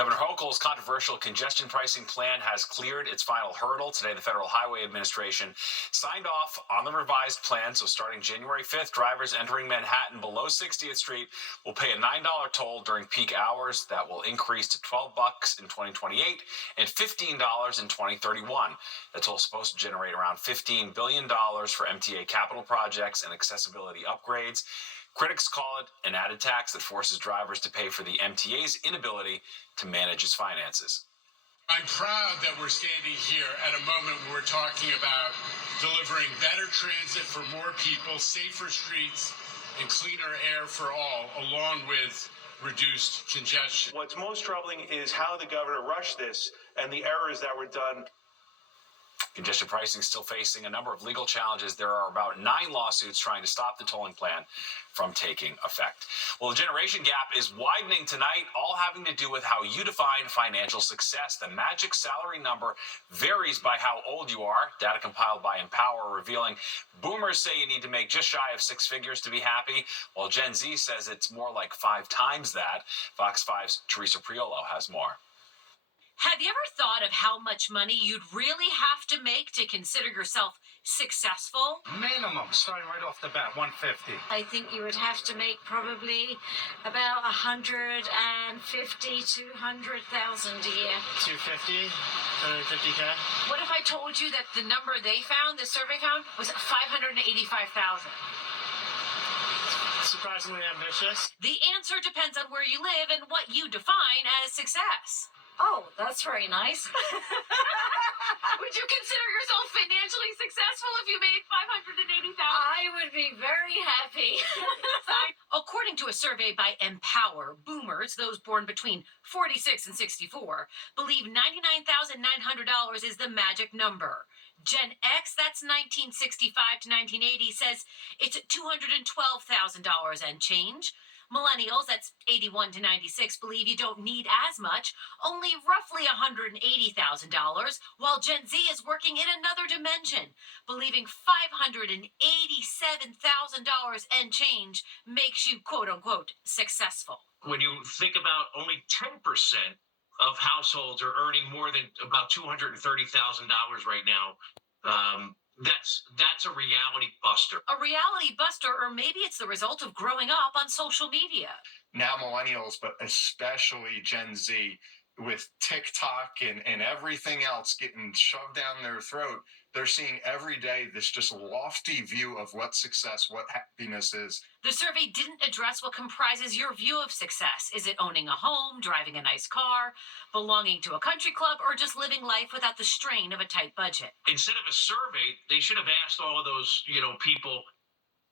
Governor Hochul's controversial congestion pricing plan has cleared its final hurdle. Today, the Federal Highway Administration signed off on the revised plan. So starting January 5th, drivers entering Manhattan below 60th Street will pay a $9 toll during peak hours. That will increase to $12 in 2028 and $15 in 2031. The toll is supposed to generate around $15 billion for MTA capital projects and accessibility upgrades. Critics call it an added tax that forces drivers to pay for the MTA's inability to manage its finances. I'm proud that we're standing here at a moment where we're talking about delivering better transit for more people, safer streets, and cleaner air for all, along with reduced congestion. What's most troubling is how the governor rushed this and the errors that were done. Congestion pricing is still facing a number of legal challenges. There are about 9 lawsuits trying to stop the tolling plan from taking effect. Well, the generation gap is widening tonight, all having to do with how you define financial success. The magic salary number varies by how old you are. Data compiled by Empower revealing boomers say you need to make just shy of 6 figures to be happy, while Gen Z says it's more like 5 times that. Fox 5's Teresa Priolo has more. Have you ever thought of how much money you'd really have to make to consider yourself successful? Minimum, starting right off the bat, 150. I think you would have to make probably about 150 to 200,000 a year. 250, 250K. What if I told you that the number they found, the survey found, was 585,000? Surprisingly ambitious. The answer depends on where you live and what you define as success. Oh, that's very nice. Would you consider yourself financially successful if you made 580,000? I would be very happy. According to a survey by Empower, boomers, those born between 46 and 64, believe $99,900 is the magic number. Gen X, that's 1965 to 1980, says it's $212,000 and change. Millennials, that's 81 to 96, believe you don't need as much, only roughly $180,000, while Gen Z is working in another dimension, believing $587,000 and change makes you, quote-unquote, successful. When you think about only 10% of households are earning more than about $230,000 right now, that's a reality buster. A reality buster, or maybe it's the result of growing up on social media. Now millennials, but especially Gen Z, with TikTok and everything else getting shoved down their throat, they're seeing every day this just lofty view of what success, what happiness is. The survey didn't address what comprises your view of success. Is it owning a home, driving a nice car, belonging to a country club, or just living life without the strain of a tight budget? Instead of a survey, they should have asked all of those, people,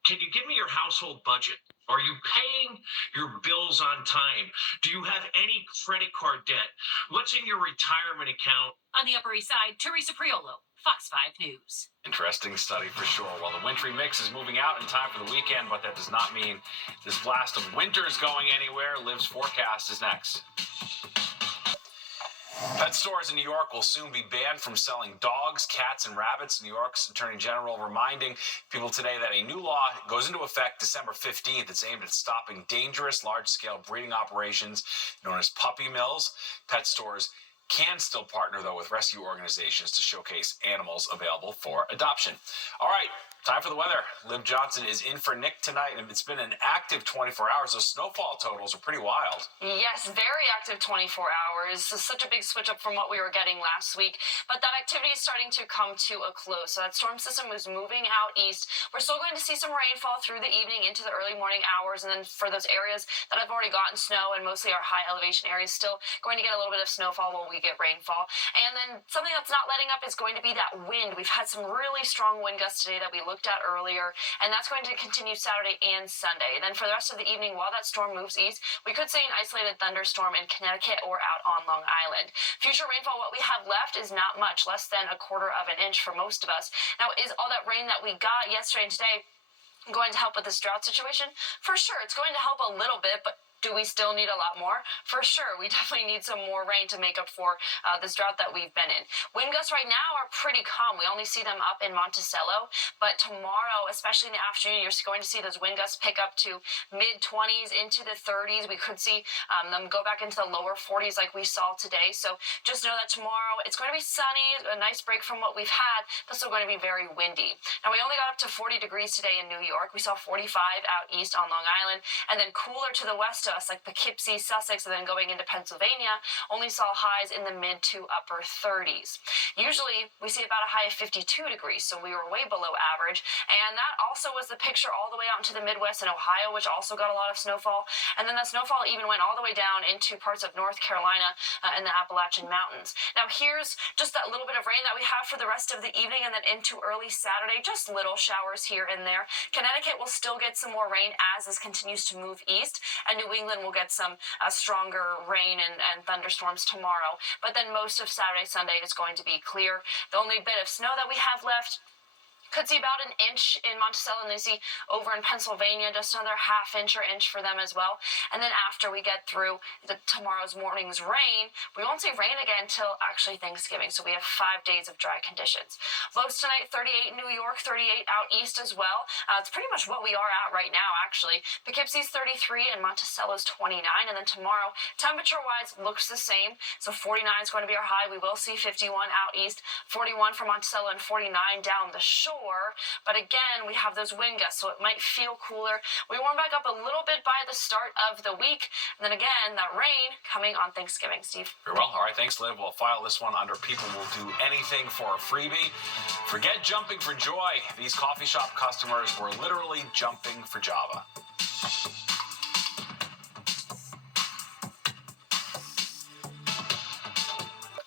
can you give me your household budget? Are you paying your bills on time? Do you have any credit card debt? What's in your retirement account? On the Upper East Side, Teresa Priolo, Fox 5 News. Interesting study for sure. Well, the wintry mix is moving out in time for the weekend, but that does not mean this blast of winter is going anywhere. Liv's forecast is next. Pet stores in New York will soon be banned from selling dogs, cats, and rabbits. New York's Attorney General reminding people today that a new law goes into effect December 15th. It's aimed at stopping dangerous, large-scale breeding operations known as puppy mills. Pet stores can still partner, though, with rescue organizations to showcase animals available for adoption. All right, time for the weather. Liv Johnson is in for Nick tonight, and it's been an active 24 hours. Those snowfall totals are pretty wild. Yes, very active 24 hours. Such a big switch up from what we were getting last week. But that activity is starting to come to a close. So that storm system is moving out east. We're still going to see some rainfall through the evening into the early morning hours. And then for those areas that have already gotten snow, and mostly our high elevation areas, still going to get a little bit of snowfall when we get rainfall. And then something that's not letting up is going to be that wind. We've had some really strong wind gusts today that we looked at earlier, and that's going to continue Saturday and Sunday. And then for the rest of the evening, while that storm moves east, we could see an isolated thunderstorm in Connecticut or out on Long Island. Future rainfall, what we have left is not much, less than 1/4 of an inch for most of us. Now, is all that rain that we got yesterday and today going to help with this drought situation? For sure, it's going to help a little bit, but Do we still need a lot more? For sure. We definitely need some more rain to make up for this drought that we've been in. Wind gusts right now are pretty calm. We only see them up in Monticello, but tomorrow, especially in the afternoon, you're going to see those wind gusts pick up to mid-20s into the 30s. We could see them go back into the lower 40s like we saw today. So just know that tomorrow it's going to be sunny, a nice break from what we've had, but still going to be very windy. Now, we only got up to 40 degrees today in New York. We saw 45 out east on Long Island, and then cooler to the west of us, like Poughkeepsie, Sussex, and then going into Pennsylvania, only saw highs in the mid to upper 30s. Usually, we see about a high of 52 degrees, so we were way below average, and that also was the picture all the way out into the Midwest and Ohio, which also got a lot of snowfall, and then that snowfall even went all the way down into parts of North Carolina and the Appalachian Mountains. Now, here's just that little bit of rain that we have for the rest of the evening and then into early Saturday, just little showers here and there. Connecticut will still get some more rain as this continues to move east, and New England will get some stronger rain and thunderstorms tomorrow. But then most of Saturday, Sunday is going to be clear. The only bit of snow that we have left, could see about an inch in Monticello and Lucy. Over in Pennsylvania, just another half inch or inch for them as well. And then after we get through tomorrow's morning's rain, we won't see rain again until actually Thanksgiving. So we have 5 days of dry conditions. Lows tonight, 38 in New York, 38 out east as well. It's pretty much what we are at right now, actually. Poughkeepsie's 33 and Monticello's 29. And then tomorrow, temperature-wise, looks the same. So 49 is going to be our high. We will see 51 out east, 41 for Monticello, and 49 down the shore. But again, we have those wind gusts, so it might feel cooler. We warm back up a little bit by the start of the week. And then again, that rain coming on Thanksgiving, Steve. Very well. All right, thanks, Liv. We'll file this one under people will do anything for a freebie. Forget jumping for joy. These coffee shop customers were literally jumping for Java.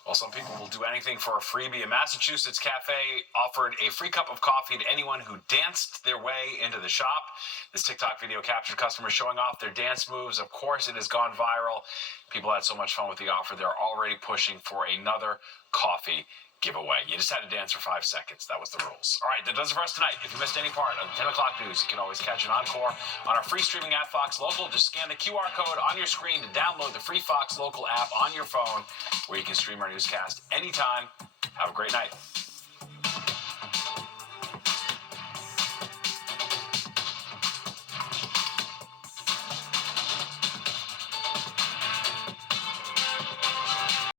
Well, some people will do anything for a freebie. A Massachusetts cafe offered a free cup of coffee to anyone who danced their way into the shop. This TikTok video captured customers showing off their dance moves. Of course, it has gone viral. People had so much fun with the offer, they're already pushing for another coffee giveaway. You just had to dance for 5 seconds. That was the rules. All right, that does it for us tonight. If you missed any part of the 10 o'clock news, you can always catch an encore on our free streaming app, Fox Local. Just scan the QR code on your screen to download the free Fox Local app on your phone, where you can stream our newscast anytime. Have a great night.